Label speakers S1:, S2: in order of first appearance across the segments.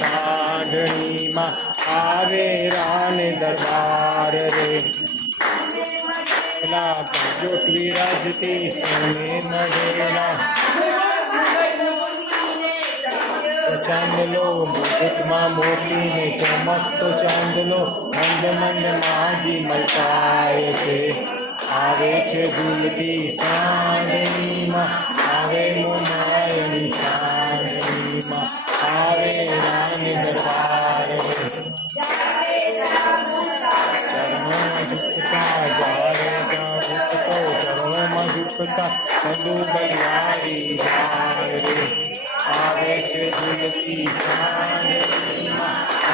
S1: સાંઢણીમાં આવે રાને દરબાર રે પેલા જોત વિરાજતી સોને મળેલા ચાંદલો મુકુટમાં મોતીને ચમકતો ચાંદલો મંદ મંદ માજી મલકાય છે આવે છે ઝૂલતી સાંડણીમાં આવેલો મોમાયની સાંડણીમાં सुता सदु बलिहारी जारे आवे के झुलती जाने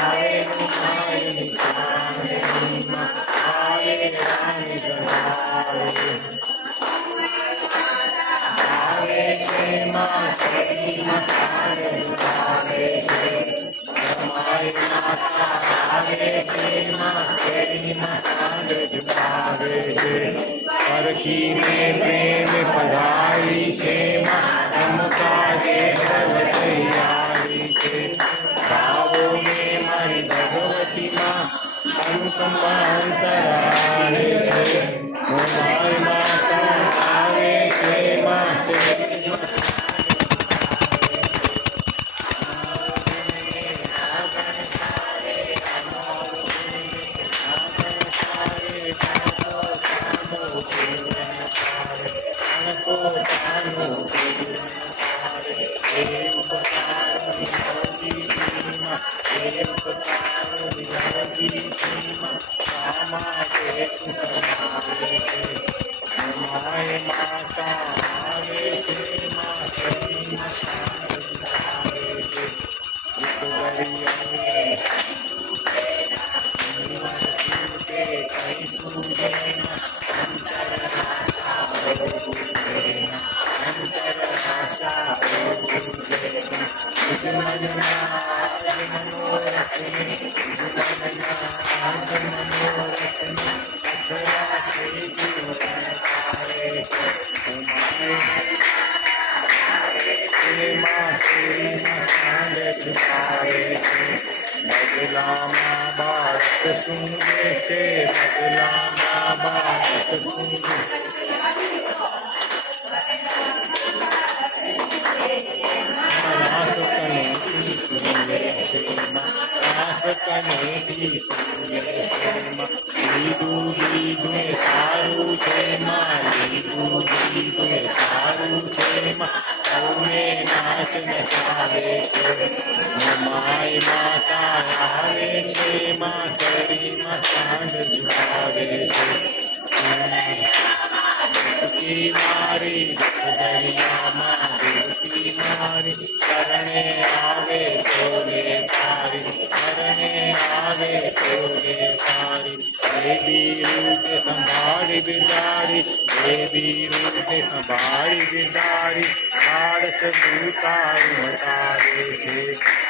S1: आवे कुमारी जाने आवे रानी जारे आवे के माँ तेरी माँ પરખીને પ્રેમ પધારી છે માં ચમકા જે સર્વ તૈયારી છે ભાવો ને મારી ભગવતીમાં અનુકંપા અંતરાળે છે મોમાય માતા सुन से बदला बाबा सुन આવે છે માં શરીરમાં સાંડ ઝુકાવે છે ડૂબકી મારી દરિયામાં ડૂબકી મારી શરણે આવે તોલે તારી શરણે આવે તોલે તારી દેવી રૂપે સંભાળી બિરદારી દેવી રૂપે સંભાળી બિરદારી બાળક દૂતારું હટાવે છે